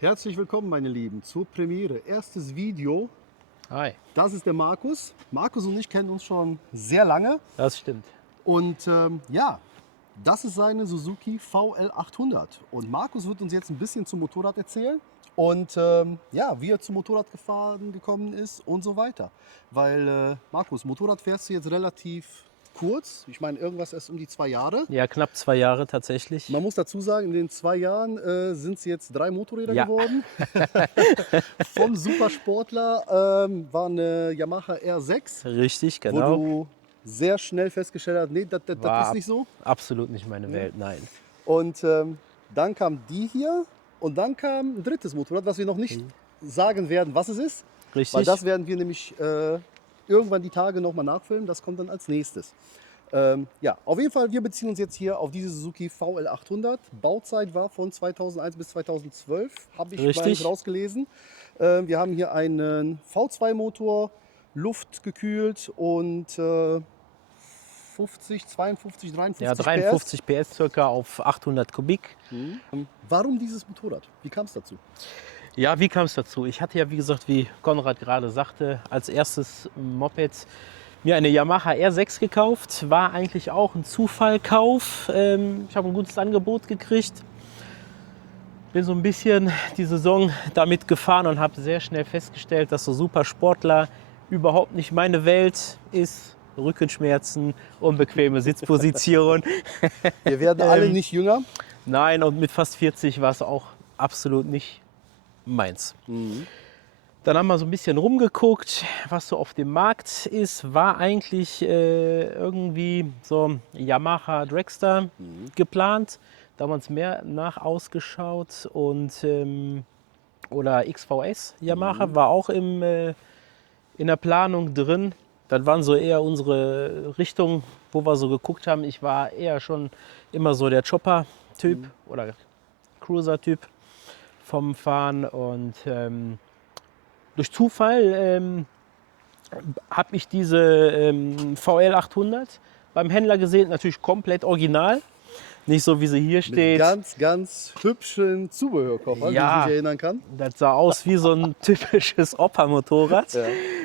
Herzlich willkommen, meine Lieben, zur Premiere. Erstes Video. Hi. Das ist der Markus. Markus und ich kennen uns schon sehr lange. Das stimmt. Und ja, das ist seine Suzuki VL800. Und Markus wird uns jetzt ein bisschen zum Motorrad erzählen. Und ja, wie er zum Motorradgefahren gekommen ist und so weiter. Weil, Markus, Motorrad fährst du jetzt relativ kurz. Ich meine, irgendwas erst um die 2 Jahre. Ja, knapp 2 Jahre tatsächlich. Man muss dazu sagen, in den 2 Jahren sind es jetzt 3 Motorräder Ja. geworden. Vom Supersportler war eine Yamaha R6, Richtig, wo genau. du sehr schnell festgestellt hast, nee, das War ist nicht so. absolut nicht meine Welt, nein. Und dann kam die hier und dann kam ein drittes Motorrad, was wir noch nicht sagen werden, was es ist. Richtig. Weil das werden wir nämlich irgendwann die Tage nochmal nachfilmen. Das kommt dann als nächstes. Ja, auf jeden Fall, wir beziehen uns jetzt hier auf diese Suzuki VL800. Bauzeit war von 2001 bis 2012, habe ich Richtig. mal rausgelesen. Wir haben hier einen V2-Motor, luftgekühlt und 50, 52, 53 Ja, 53 PS circa auf 800 Kubik. Warum dieses Motorrad? Wie kam es dazu? Ja, wie kam es dazu? Ich hatte ja, wie gesagt, wie Konrad gerade sagte, als erstes Moped mir eine Yamaha R6 gekauft. War eigentlich auch ein Zufallkauf. Ich habe ein gutes Angebot gekriegt. Bin so ein bisschen die Saison damit gefahren und habe sehr schnell festgestellt, dass so Supersportler überhaupt nicht meine Welt ist. Rückenschmerzen, unbequeme Sitzposition. Wir werden alle nicht jünger. Nein, und mit fast 40 war es auch absolut nicht meins. Dann haben wir so ein bisschen rumgeguckt, was so auf dem Markt ist. War eigentlich irgendwie so Yamaha Dragster geplant. Damals mehr nach ausgeschaut und oder XVS Yamaha war auch in der Planung drin. Das waren so eher unsere Richtungen, wo wir so geguckt haben. Ich war eher schon immer so der Chopper-Typ oder Cruiser-Typ vom Fahren. Und durch Zufall habe ich diese VL800 beim Händler gesehen. Natürlich komplett original. Nicht so, wie sie hier Mit steht. ganz, ganz hübschen Zubehörkoffern, Ja. wie ich mich erinnern kann. Das sah aus wie so ein typisches Opa-Motorrad.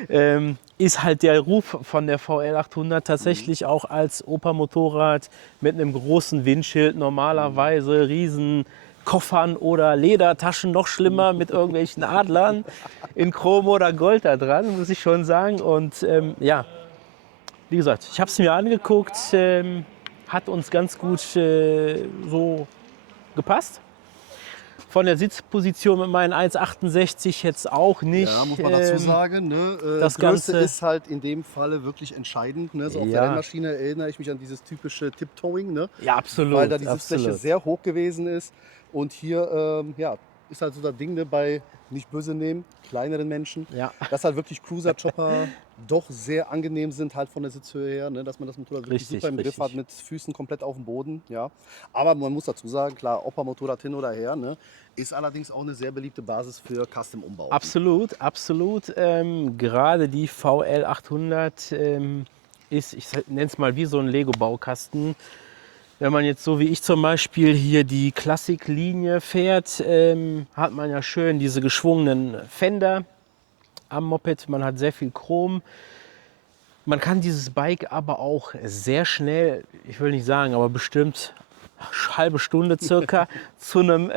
Ja. Ist halt der Ruf von der VL800 tatsächlich auch als Opa-Motorrad mit einem großen Windschild, normalerweise riesen Koffern oder Ledertaschen, noch schlimmer, mit irgendwelchen Adlern in Chrom oder Gold da dran, muss ich schon sagen. Und ja, wie gesagt, ich habe es mir angeguckt, hat uns ganz gut so gepasst. Von der Sitzposition mit meinen 1,68 jetzt auch nicht. Ja, muss man dazu sagen. Ne? das Größe Ganze- ist halt in dem Falle wirklich entscheidend. Ne? So auf der Ja. Rennmaschine erinnere ich mich an dieses typische Tiptoeing, ne? Ja, absolut. Weil da die Sitzfläche absolut. sehr hoch gewesen ist. Und hier ja, ist halt so das Ding, ne, bei, nicht böse nehmen, kleineren Menschen, Ja. dass halt wirklich Cruiser-Chopper doch sehr angenehm sind, halt von der Sitzhöhe her, ne, dass man das Motorrad wirklich Richtig, super im Griff richtig. hat, mit Füßen komplett auf dem Boden. Ja. Aber man muss dazu sagen, klar, Opa-Motorrad hin oder her, ne, ist allerdings auch eine sehr beliebte Basis für Custom-Umbauten. Absolut, absolut. Gerade die VL800 ist, ich nenne es mal wie so ein Lego-Baukasten. Wenn man jetzt so wie ich zum Beispiel hier die Klassik-Linie fährt, hat man ja schön diese geschwungenen Fender am Moped. Man hat sehr viel Chrom. Man kann dieses Bike aber auch sehr schnell, ich will nicht sagen, aber bestimmt halbe Stunde circa zu einem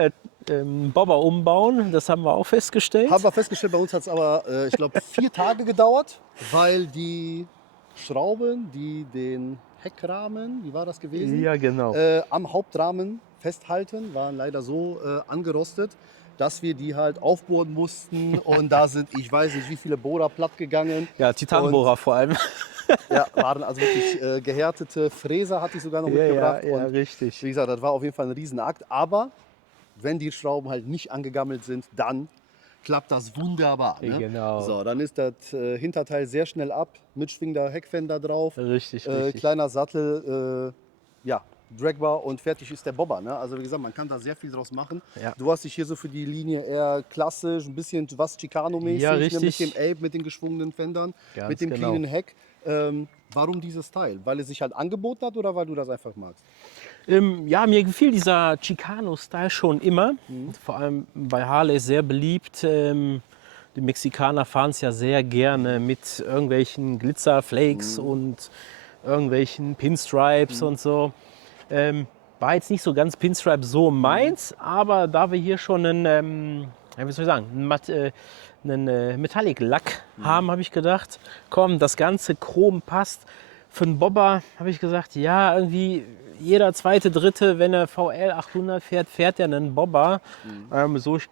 Bobber umbauen. Das haben wir auch festgestellt. Haben wir festgestellt, bei uns hat es aber, ich glaube, 4 Tage gedauert, weil die Schrauben, die den Heckrahmen, wie war das gewesen? Ja, genau. Am Hauptrahmen festhalten, waren leider so angerostet, dass wir die halt aufbohren mussten. Und da sind, ich weiß nicht, wie viele Bohrer platt gegangen. Ja, Titanbohrer vor allem. Ja, waren also wirklich gehärtete Fräser, hatte ich sogar noch mitgebracht. ja, Und richtig. wie gesagt, das war auf jeden Fall ein Riesenakt. Aber wenn die Schrauben halt nicht angegammelt sind, dann klappt das wunderbar. Ne? Genau. So, dann ist das Hinterteil sehr schnell ab, mit schwingender Heckfender drauf, Richtig, richtig. kleiner Sattel, ja, dragbar und fertig ist der Bobber. Ne? Also wie gesagt, man kann da sehr viel draus machen. Ja. Du hast dich hier so für die Linie eher klassisch, ein bisschen was Chicano-mäßig, Ja, ne? richtig. Mit dem Ape, mit den geschwungenen Fendern, Ganz mit dem genau. cleanen Heck. Warum dieses Teil? Weil es sich halt angeboten hat oder weil du das einfach magst? Ja, mir gefiel dieser Chicano-Style schon immer. Vor allem bei Harley sehr beliebt. Die Mexikaner fahren es ja sehr gerne mit irgendwelchen Glitzerflakes und irgendwelchen Pinstripes und so. War jetzt nicht so ganz Pinstripe so meins, aber da wir hier schon einen, ja, wie soll ich sagen, einen Metallic-Lack haben, habe ich gedacht, komm, das ganze Chrom passt. Für einen Bobber habe ich gesagt, ja, irgendwie jeder zweite, dritte, wenn er VL 800 fährt, fährt er einen Bobber. So ich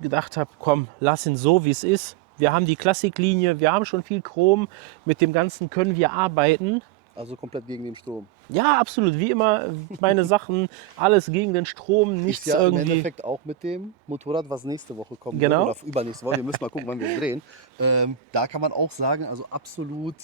gedacht habe, komm, lass ihn so, wie es ist. Wir haben die Klassiklinie, wir haben schon viel Chrom, mit dem Ganzen können wir arbeiten. Also komplett gegen den Strom. Ja, absolut, wie immer meine Sachen, alles gegen den Strom, nichts Ist ja im irgendwie. Endeffekt auch mit dem Motorrad, was nächste Woche kommt. Genau. Oder übernächste Woche. Wir müssen mal gucken, wann wir es drehen. Da kann man auch sagen, also absolut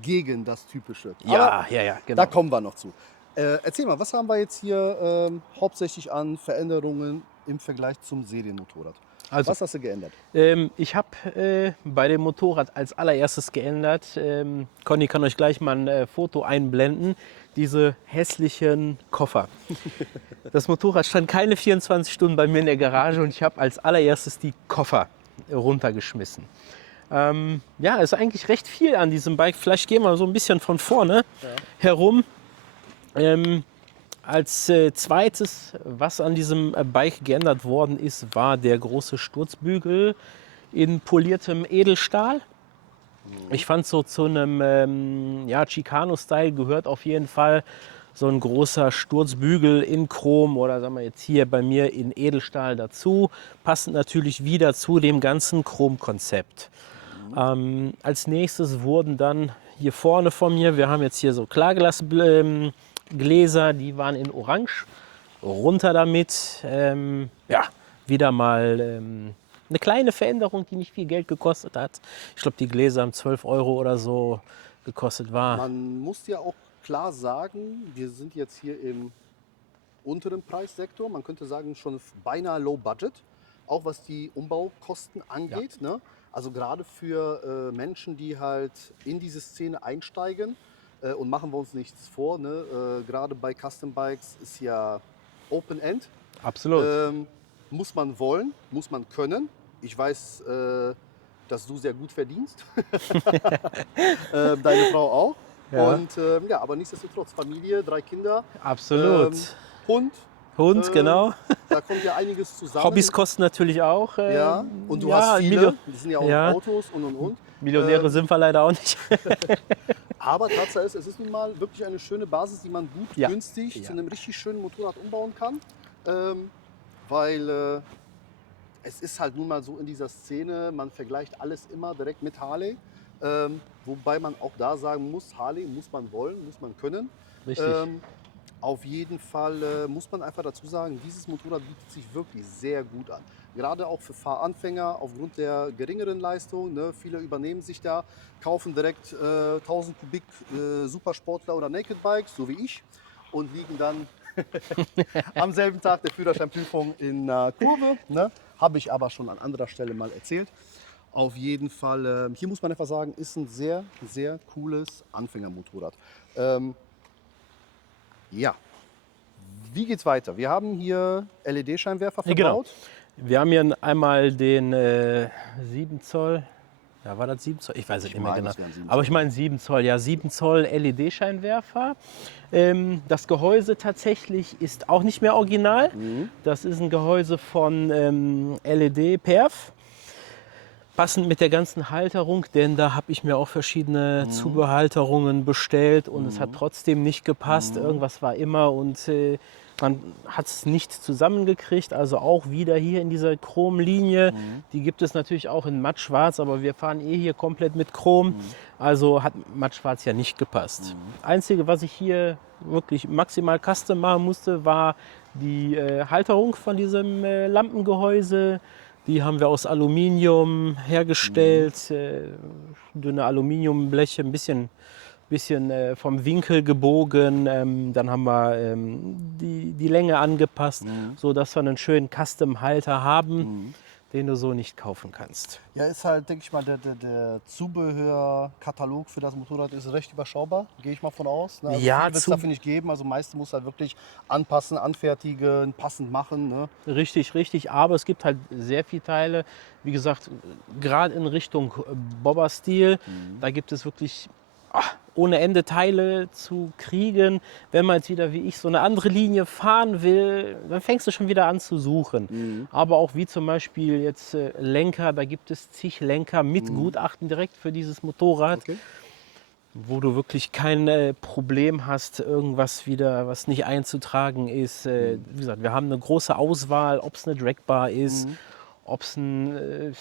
gegen das Typische. Ja, ja, genau. Da kommen wir noch zu. Erzähl mal, was haben wir jetzt hier hauptsächlich an Veränderungen im Vergleich zum Serienmotorrad? Also, Was hast du geändert? ich habe bei dem Motorrad als allererstes geändert, Conny kann euch gleich mal ein Foto einblenden, diese hässlichen Koffer. Das Motorrad stand keine 24 Stunden bei mir in der Garage und ich habe als allererstes die Koffer runtergeschmissen. Ja, ist eigentlich recht viel an diesem Bike. Vielleicht gehen wir so ein bisschen von vorne herum. Als zweites, was an diesem Bike geändert worden ist, war der große Sturzbügel in poliertem Edelstahl. Ich fand so zu einem ja, Chicano-Style gehört auf jeden Fall so ein großer Sturzbügel in Chrom oder sagen wir jetzt hier bei mir in Edelstahl dazu. Passend natürlich wieder zu dem ganzen Chrom-Konzept. Als nächstes wurden dann hier vorne von mir, wir haben jetzt hier so Klarglasgläser, die waren in Orange. Runter damit. Ja, wieder mal eine kleine Veränderung, die nicht viel Geld gekostet hat. Ich glaube, die Gläser haben 12 Euro oder so gekostet war. Man muss ja auch klar sagen, wir sind jetzt hier im unteren Preissektor. Man könnte sagen, schon beinahe Low Budget, auch was die Umbaukosten angeht. Ne? Also gerade für Menschen, die halt in diese Szene einsteigen. Und machen wir uns nichts vor, ne? Gerade bei Custom Bikes ist ja Open End. Absolut. Muss man wollen, muss man können. Ich weiß, dass du sehr gut verdienst. Deine Frau auch. Ja. Und ja, aber nichtsdestotrotz, Familie, 3 Kinder. Absolut. Hund. Hund, genau. Da kommt ja einiges zusammen. Hobbys kosten natürlich auch. Ja, und du ja, hast viele. Die sind ja auch Ja. Autos und. Millionäre sind wir leider auch nicht. Aber Tatsache ist, es ist nun mal wirklich eine schöne Basis, die man gut, Ja. günstig Ja. zu einem richtig schönen Motorrad umbauen kann. Weil es ist halt nun mal so in dieser Szene, man vergleicht alles immer direkt mit Harley. Wobei man auch da sagen muss, Harley muss man wollen, muss man können. Richtig. Auf jeden Fall muss man einfach dazu sagen, dieses Motorrad bietet sich wirklich sehr gut an. Gerade auch für Fahranfänger aufgrund der geringeren Leistung. Ne? Viele übernehmen sich da, kaufen direkt 1000 Kubik Supersportler oder Naked Bikes, so wie ich, und liegen dann am selben Tag der Führerscheinprüfung in Kurve. Ne? Habe ich aber schon an anderer Stelle mal erzählt. Auf jeden Fall, hier muss man einfach sagen, ist ein sehr, sehr cooles Anfängermotorrad. Ja, wie geht's weiter? Wir haben hier LED-Scheinwerfer Ja, genau. verbaut. Wir haben hier einmal den 7 Zoll. Ja, war das 7 Zoll? Ich weiß es nicht mehr meine, genau. es wären 7 Aber ich meine 7 Zoll, ja, 7 Zoll LED-Scheinwerfer. Das Gehäuse tatsächlich ist auch nicht mehr original. Das ist ein Gehäuse von LED Perf. Passend mit der ganzen Halterung, denn da habe ich mir auch verschiedene Zubehörhalterungen bestellt und es hat trotzdem nicht gepasst. Irgendwas war immer und man hat es nicht zusammengekriegt. Also auch wieder hier in dieser Chromlinie. Die gibt es natürlich auch in mattschwarz, aber wir fahren hier komplett mit Chrom. Also hat mattschwarz ja nicht gepasst. Einzige, was ich hier wirklich maximal custom machen musste, war die Halterung von diesem Lampengehäuse. Die haben wir aus Aluminium hergestellt, dünne Aluminiumbleche, ein bisschen vom Winkel gebogen. Dann haben wir die Länge angepasst, so dass wir einen schönen Custom-Halter haben. den du so nicht kaufen kannst. Ja, ist halt, denke ich mal, der Zubehörkatalog für das Motorrad ist recht überschaubar, gehe ich mal von aus. Ne? Also Ja, viel wird es dafür nicht geben. Also meiste muss halt wirklich anpassen, anfertigen, passend machen. Ne? Richtig, richtig. Aber es gibt halt sehr viele Teile. Wie gesagt, gerade in Richtung Bobber-Stil, da gibt es wirklich ohne Ende Teile zu kriegen. Wenn man jetzt wieder wie ich so eine andere Linie fahren will, dann fängst du schon wieder an zu suchen. Aber auch wie zum Beispiel jetzt Lenker, da gibt es zig Lenker mit Gutachten direkt für dieses Motorrad. Okay. Wo du wirklich kein Problem hast, irgendwas wieder, was nicht einzutragen ist. Wie gesagt, wir haben eine große Auswahl, ob es eine Dragbar ist, ob es ein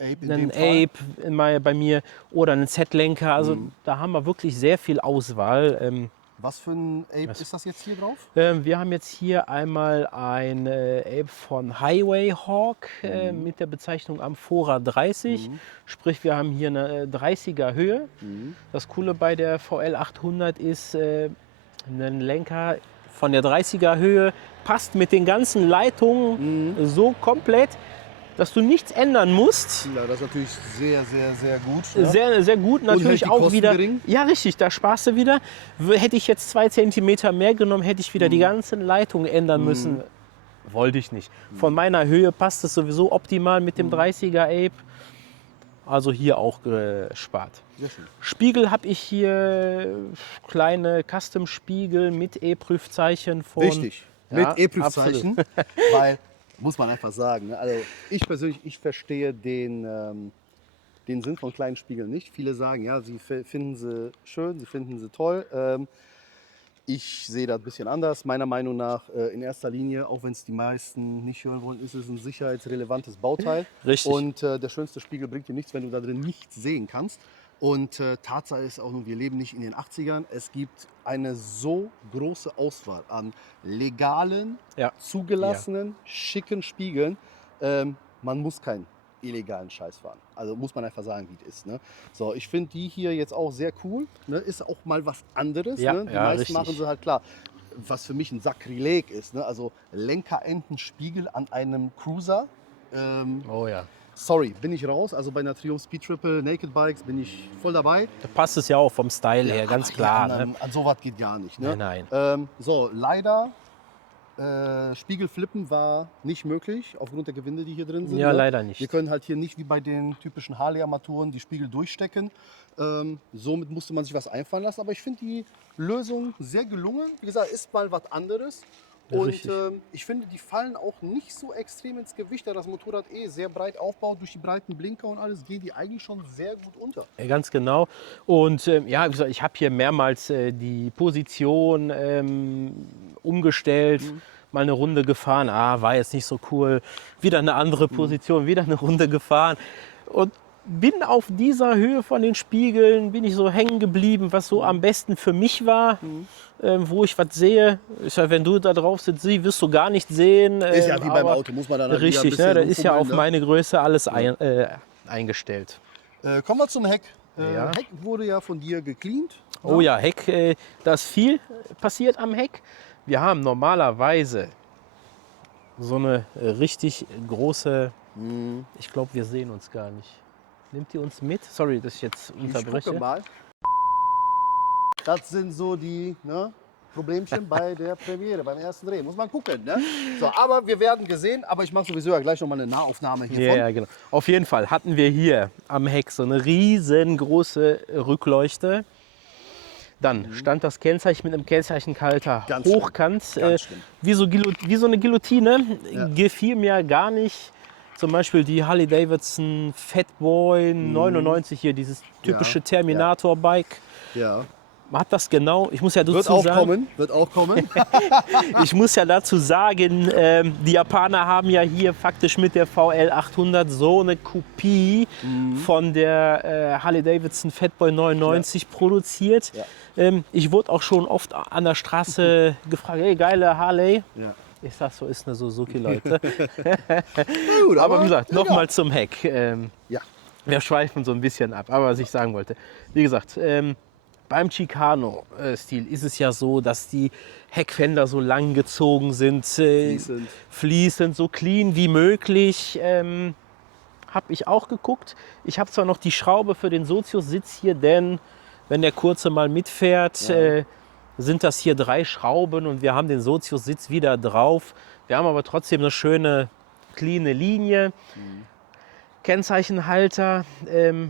in dem Fall. Bei mir oder ein Z-Lenker. Also da haben wir wirklich sehr viel Auswahl. Was für ein Ape ist das jetzt hier drauf? Wir haben jetzt hier einmal ein Ape von Highway Hawk mit der Bezeichnung Amphora 30. Sprich, wir haben hier eine 30er Höhe. Das Coole bei der VL 800 ist, ein Lenker von der 30er Höhe passt mit den ganzen Leitungen so komplett, dass du nichts ändern musst. Ja, das ist natürlich sehr, sehr, sehr gut. Ja? Sehr, sehr gut. hält Natürlich die auch Kosten wieder. gering? Ja, richtig, da sparst du wieder. Hätte ich jetzt 2 cm mehr genommen, hätte ich wieder die ganzen Leitungen ändern müssen. Wollte ich nicht. Von meiner Höhe passt es sowieso optimal mit dem 30er Ape. Also hier auch gespart. Sehr schön. Spiegel habe ich hier kleine Custom-Spiegel mit E-Prüfzeichen von. Richtig, Ja, mit E-Prüfzeichen, weil, muss man einfach sagen, ne? Also ich persönlich, ich verstehe den Sinn von kleinen Spiegeln nicht. Viele sagen, ja, sie finden sie schön, sie finden sie toll. Ich sehe das ein bisschen anders. Meiner Meinung nach in erster Linie, auch wenn es die meisten nicht hören wollen, ist es ein sicherheitsrelevantes Bauteil. Richtig. Und der schönste Spiegel bringt dir nichts, wenn du da drin nichts sehen kannst. Und Tatsache ist auch nur, wir leben nicht in den 80ern. Es gibt eine so große Auswahl an legalen, Ja. zugelassenen, schicken Spiegeln. Man muss keinen illegalen Scheiß fahren. Also muss man einfach sagen, wie es ist. Ne? So, ich finde die hier jetzt auch sehr cool. Ne? Ist auch mal was anderes. Ja, Ne? Die ja, meisten richtig. machen sie halt klar. Was für mich ein Sakrileg ist. Ne? Also Lenkerendenspiegel an einem Cruiser. Oh ja. Sorry, bin ich raus. Also bei einer Triumph Speed Triple Naked Bikes bin ich voll dabei. Da passt es ja auch vom Style her, ganz Aber klar. hier Ne? an sowas geht gar nicht. Ne? Nein. So, leider Spiegelflippen war nicht möglich aufgrund der Gewinde, die hier drin sind. Ja, ne? leider nicht. Wir können halt hier nicht wie bei den typischen Harley-Armaturen die Spiegel durchstecken. Somit musste man sich was einfallen lassen. Aber ich finde die Lösung sehr gelungen. Wie gesagt, ist mal was anderes. Ja, Und richtig. ich finde, die fallen auch nicht so extrem ins Gewicht, da das Motorrad sehr breit aufbaut. Durch die breiten Blinker und alles gehen die eigentlich schon sehr gut unter. Ganz genau. Und ja, wie gesagt, ich habe hier mehrmals die Position umgestellt, mal eine Runde gefahren. War jetzt nicht so cool. Wieder eine andere Position, wieder eine Runde gefahren. Und bin auf dieser Höhe von den Spiegeln, bin ich so hängen geblieben, was so am besten für mich war. Wo ich was sehe. Ich sag, wenn du da drauf sitzt, wirst du gar nicht sehen. Ist ja wie beim aber Auto, muss man dann halt richtig, wieder ein ne? bisschen Das ist ja auf rumfummeln, ne? meine Größe alles eingestellt. Kommen wir zum Heck. Ja. Heck wurde ja von dir gecleant. Oh ja, Heck, da ist viel passiert am Heck. Wir haben normalerweise so eine richtig große, ich glaube, wir sehen uns gar nicht. Nimmt ihr uns mit? Sorry, dass ich jetzt Ich unterbreche. gucke mal. Das sind so die Problemchen bei der Premiere, beim ersten Dreh. Muss man gucken. Ne? So, aber wir werden gesehen. Aber ich mache sowieso ja gleich noch mal eine Nahaufnahme Ja, hiervon. ja, genau. Auf jeden Fall hatten wir hier am Heck so eine riesengroße Rückleuchte. Dann stand das Kennzeichen mit einem Kennzeichenhalter Ganz schlimm. hochkant, Ganz schlimm. wie so eine Guillotine. Ja. Gefiel mir gar nicht. Zum Beispiel die Harley Davidson Fatboy 99 hier, dieses typische Ja, Terminator-Bike. Ja. Hat das genau, ich muss ja dazu Wird auch sagen, kommen. Wird auch kommen. ich muss ja dazu sagen, die Japaner haben ja hier faktisch mit der VL 800 so eine Kopie von der Harley Davidson Fatboy 99 produziert. Ja. Ich wurde auch schon oft an der Straße gefragt, hey, geile Harley. Ja. Ich sag, so ist eine Suzuki, Leute. Na gut, Aber wie gesagt, ja. nochmal zum Heck. Ja. Wir schweifen so ein bisschen ab, aber was ich sagen wollte. Wie gesagt, beim Chicano-Stil ist es ja so, dass die Heckfender so lang gezogen sind, fließend, so clean wie möglich. Habe ich auch geguckt. Ich habe zwar noch die Schraube für den Sozius-Sitz hier, denn wenn der Kurze mal mitfährt, sind das hier 3 Schrauben und wir haben den Sozius-Sitz wieder drauf. Wir haben aber trotzdem eine schöne, cleane Linie. Kennzeichenhalter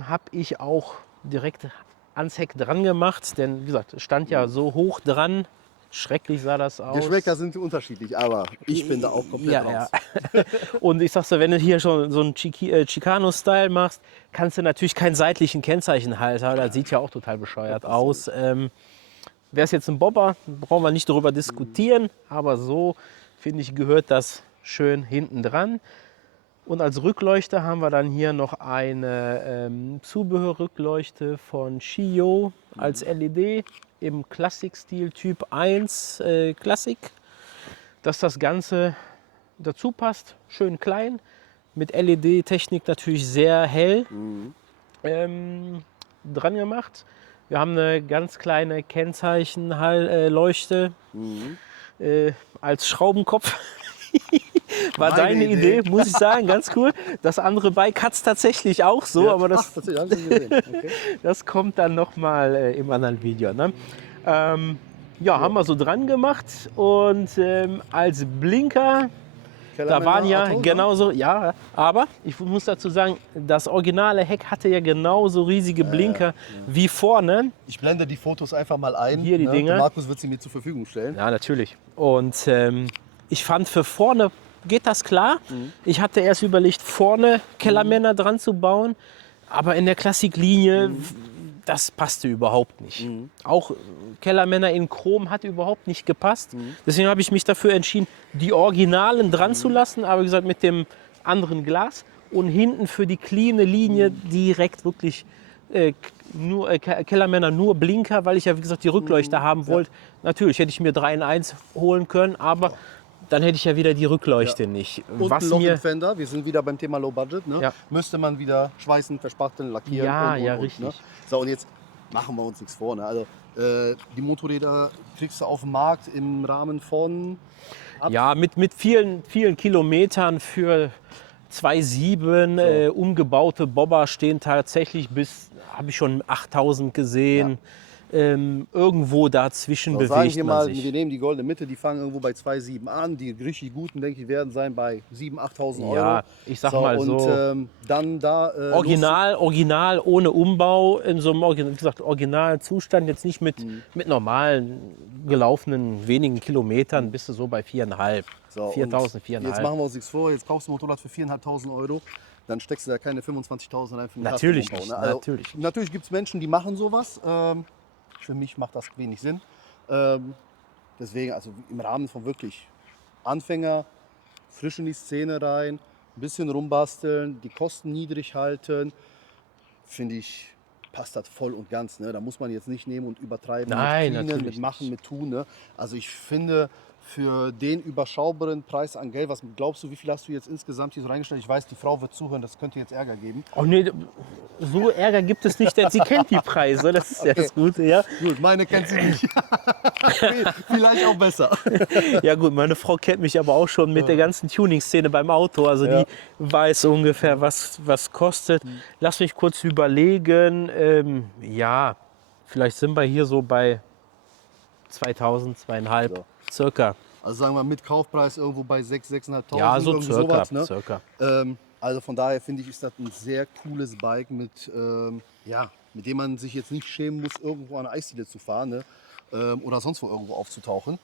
habe ich auch direkt ans Heck dran gemacht, denn wie gesagt, es stand ja so hoch dran. Schrecklich sah das aus. Geschmäcker sind unterschiedlich, aber ich bin da auch komplett raus. Ja. Und ich sag's dir, wenn du hier schon so einen Chicano-Style machst, kannst du natürlich keinen seitlichen Kennzeichenhalter. Das sieht ja auch total bescheuert aus. Wäre es jetzt ein Bobber, brauchen wir nicht darüber diskutieren. Aber so, finde ich, gehört das schön hinten dran. Und als Rückleuchte haben wir dann hier noch eine Zubehörrückleuchte von Shio als LED im Klassik-Stil Typ 1 Klassik, dass das Ganze dazu passt, schön klein, mit LED-Technik natürlich sehr hell dran gemacht. Wir haben eine ganz kleine Kennzeichenleuchte als Schraubenkopf. War Meine deine Idee, muss ich sagen, ganz cool. Das andere Bike hat es tatsächlich auch so, Ja. aber das, Ach, tatsächlich, hab ich gesehen. Okay. das kommt dann nochmal im anderen Video. Ne? Ja, haben wir so dran gemacht und als Blinker, da waren ja Auto, ne? genauso, ja, aber ich muss dazu sagen, das originale Heck hatte ja genauso riesige Blinker wie vorne. Ich blende die Fotos einfach mal ein. Hier die ne? Dinger. Der Markus wird sie mir zur Verfügung stellen. Ja, natürlich. Und ich fand, für vorne geht das klar. Ich hatte erst überlegt, vorne Kellermänner dran zu bauen, aber in der Klassiklinie, das passte überhaupt nicht. Auch Kellermänner in Chrom hat überhaupt nicht gepasst. Deswegen habe ich mich dafür entschieden, die Originalen dran zu lassen, aber wie gesagt mit dem anderen Glas und hinten für die cleane Linie direkt wirklich Kellermänner nur Blinker, weil ich ja wie gesagt die Rückleuchte haben wollte. Natürlich hätte ich mir 3 in 1 holen können, aber dann hätte ich ja wieder die Rückleuchte nicht. Und Was ein Loch mir im Fender, wir sind wieder beim Thema Low Budget. Ne? Ja. Müsste man wieder schweißen, verspachteln, lackieren. Ja, und, ja, Ne? richtig. So, und jetzt machen wir uns nichts vor. Ne? Also, die Motorräder kriegst du auf dem Markt im Rahmen von... ja, mit vielen, vielen Kilometern für 2,7 umgebaute Bobber stehen tatsächlich bis, habe ich schon 8.000 gesehen. Irgendwo dazwischen So, sagen bewegt wir man mal, sich. wir nehmen die goldene Mitte, die fangen irgendwo bei 2,7 an. Die richtig guten, denke ich, werden sein bei 7.000, 8.000 Euro. Ja, ich sag mal so. Und dann da... Original ohne Umbau, in so einem wie gesagt, originalen Zustand, jetzt nicht mit normalen gelaufenen wenigen Kilometern, bist du so bei 4.500. So, 4.000, und 4.500. Jetzt machen wir uns nichts vor, jetzt kaufst du ein Motorrad für 4.500 Euro, dann steckst du da keine 25.000 rein für einen Natürlich Kastenumbau, nicht, ne? Also, natürlich. Natürlich gibt es Menschen, die machen sowas. Für mich macht das wenig Sinn. Deswegen, also im Rahmen von wirklich Anfänger, frisch in die Szene rein, ein bisschen rumbasteln, die Kosten niedrig halten, finde ich, passt das voll und ganz. Ne? Da muss man jetzt nicht nehmen und übertreiben Nein, mit Cleanen, natürlich mit Machen, nicht. mit Tun. Ne? Also ich finde, für den überschaubaren Preis an Geld, was glaubst du, wie viel hast du jetzt insgesamt hier so reingestellt? Ich weiß, die Frau wird zuhören, das könnte jetzt Ärger geben. Oh nee, so Ärger gibt es nicht, denn sie kennt die Preise. Das ist ja das Gute, ja. Gut, meine kennt sie nicht. Vielleicht auch besser. Ja gut, meine Frau kennt mich aber auch schon mit der ganzen Tuning-Szene beim Auto. Also Ja. die weiß ungefähr, was kostet. Lass mich kurz überlegen. Ja, vielleicht sind wir hier so bei 2.000, 2.500 So. circa. Also sagen wir mit Kaufpreis irgendwo bei 6.000, 6.500. Ja, so irgendwie circa. sowas, ne? circa. Also von daher finde ich, ist das ein sehr cooles Bike, mit dem man sich jetzt nicht schämen muss, irgendwo an eine Eisdiele zu fahren, ne? Oder sonst wo irgendwo aufzutauchen.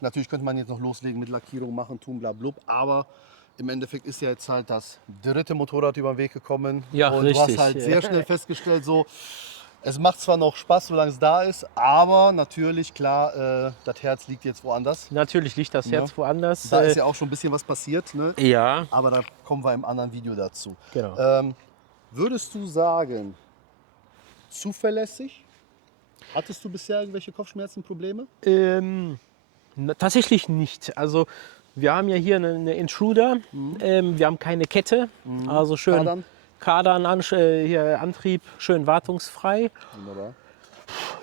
Natürlich könnte man jetzt noch loslegen mit Lackierung machen, tun, bla blub, aber im Endeffekt ist ja jetzt halt das 3. Motorrad über den Weg gekommen. Ja, und du richtig. hast halt sehr schnell festgestellt, so, es macht zwar noch Spaß, solange es da ist, aber natürlich, klar, das Herz liegt jetzt woanders. Natürlich liegt das Herz woanders. Da ist ja auch schon ein bisschen was passiert, ne? Ja, Aber da kommen wir im anderen Video dazu. genau. Würdest du sagen, zuverlässig? Hattest du bisher irgendwelche Kopfschmerzen, Probleme? Tatsächlich nicht. Also wir haben ja hier eine Intruder. Wir haben keine Kette. Also schön Kardan? Kardan, hier Antrieb, schön wartungsfrei. Wunderbar.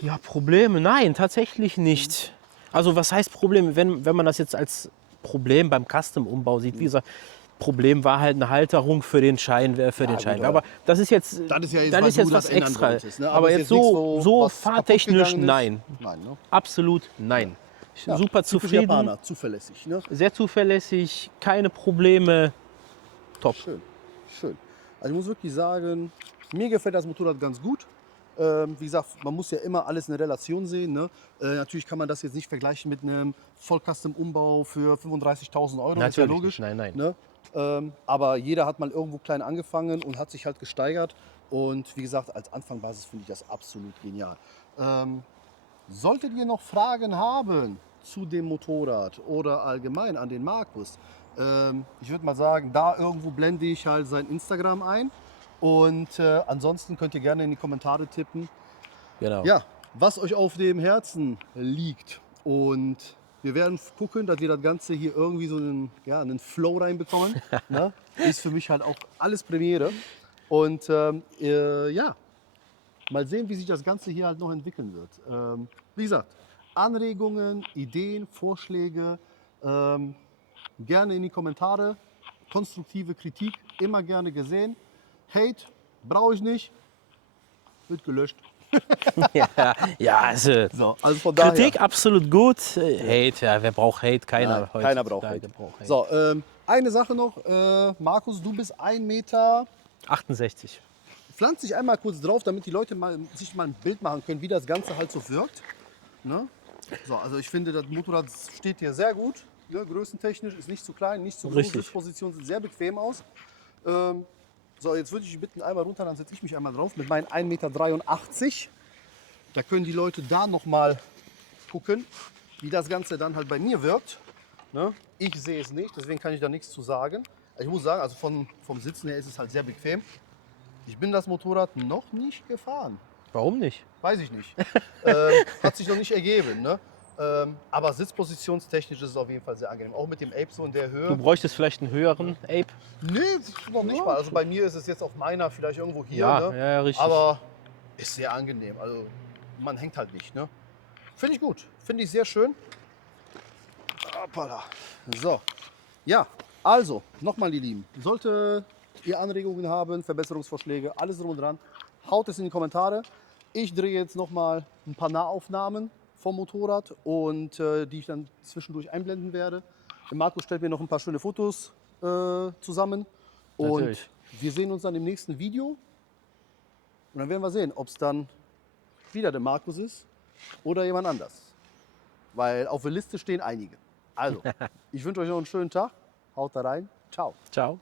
Ja, Probleme? Nein, tatsächlich nicht. Also was heißt Probleme? Wenn man das jetzt als Problem beim Custom-Umbau sieht, wie gesagt, Problem war halt eine Halterung für den Scheinwerfer, gut, aber Aber das ist jetzt, Das ist ja jetzt, das weil ist du jetzt das was ändern extra. wolltest, ne? Aber ist jetzt nichts, so was kaputt fahrtechnisch, gegangen ist. nein. Nein, ne? Absolut nein. Ich bin Ja, super typisch zufrieden, Japaner, zuverlässig. Ne? sehr zuverlässig, keine Probleme. Top. Schön, schön. Also ich muss wirklich sagen, mir gefällt das Motorrad ganz gut. Wie gesagt, man muss ja immer alles in Relation sehen. Ne? Natürlich kann man das jetzt nicht vergleichen mit einem Voll-Custom-Umbau für 35.000 Euro. Das ist ja Natürlich logisch. nicht. Nein. Ne? Aber jeder hat mal irgendwo klein angefangen und hat sich halt gesteigert. Und wie gesagt, als Anfangbasis finde ich das absolut genial. Solltet ihr noch Fragen haben zu dem Motorrad oder allgemein an den Markus, ich würde mal sagen, da irgendwo blende ich halt sein Instagram ein. Und ansonsten könnt ihr gerne in die Kommentare tippen, Genau. ja, was euch auf dem Herzen liegt. Und wir werden gucken, dass wir das Ganze hier irgendwie so einen Flow reinbekommen. Ne? Ist für mich halt auch alles Premiere. Und ja, mal sehen, wie sich das Ganze hier halt noch entwickeln wird. Wie gesagt, Anregungen, Ideen, Vorschläge, gerne in die Kommentare. Konstruktive Kritik, immer gerne gesehen. Hate brauche ich nicht, wird gelöscht. Ja, also Also von Kritik daher, absolut gut. Hate, ja, wer braucht Hate? Keiner. Nein, keiner braucht heutzutage Hate. So, eine Sache noch, Markus, du bist 1 Meter. 68. Pflanz dich einmal kurz drauf, damit die Leute sich mal ein Bild machen können, wie das Ganze halt so wirkt. Ne? So, also ich finde, das Motorrad steht hier sehr gut. Ne? Größentechnisch ist nicht zu klein, nicht zu groß. Richtig. Sitzpositionen sieht sehr bequem aus. So, jetzt würde ich dich bitten, einmal runter, dann setze ich mich einmal drauf mit meinen 1,83 Meter. Da können die Leute da noch mal gucken, wie das Ganze dann halt bei mir wirkt. Ne? Ich sehe es nicht, deswegen kann ich da nichts zu sagen. Ich muss sagen, also vom Sitzen her ist es halt sehr bequem. Ich bin das Motorrad noch nicht gefahren. Warum nicht? Weiß ich nicht. Hat sich noch nicht ergeben. Ne? Aber sitzpositionstechnisch ist es auf jeden Fall sehr angenehm. Auch mit dem Ape so in der Höhe. Du bräuchtest vielleicht einen höheren Ape. Nee, noch nicht mal. Also bei mir ist es jetzt auf meiner vielleicht irgendwo hier. Ja, Ne? ja, richtig. Aber ist sehr angenehm. Also man hängt halt nicht. Ne? Finde ich gut. Finde ich sehr schön. Hoppala. So. Ja, also nochmal die Lieben. Sollte ihr Anregungen haben, Verbesserungsvorschläge, alles drum und dran, haut es in die Kommentare. Ich drehe jetzt nochmal ein paar Nahaufnahmen vom Motorrad und die ich dann zwischendurch einblenden werde. Der Markus stellt mir noch ein paar schöne Fotos zusammen. Und Natürlich. wir sehen uns dann im nächsten Video. Und dann werden wir sehen, ob es dann wieder der Markus ist oder jemand anders. Weil auf der Liste stehen einige. Also, ich wünsche euch noch einen schönen Tag. Haut da rein. Ciao. Ciao.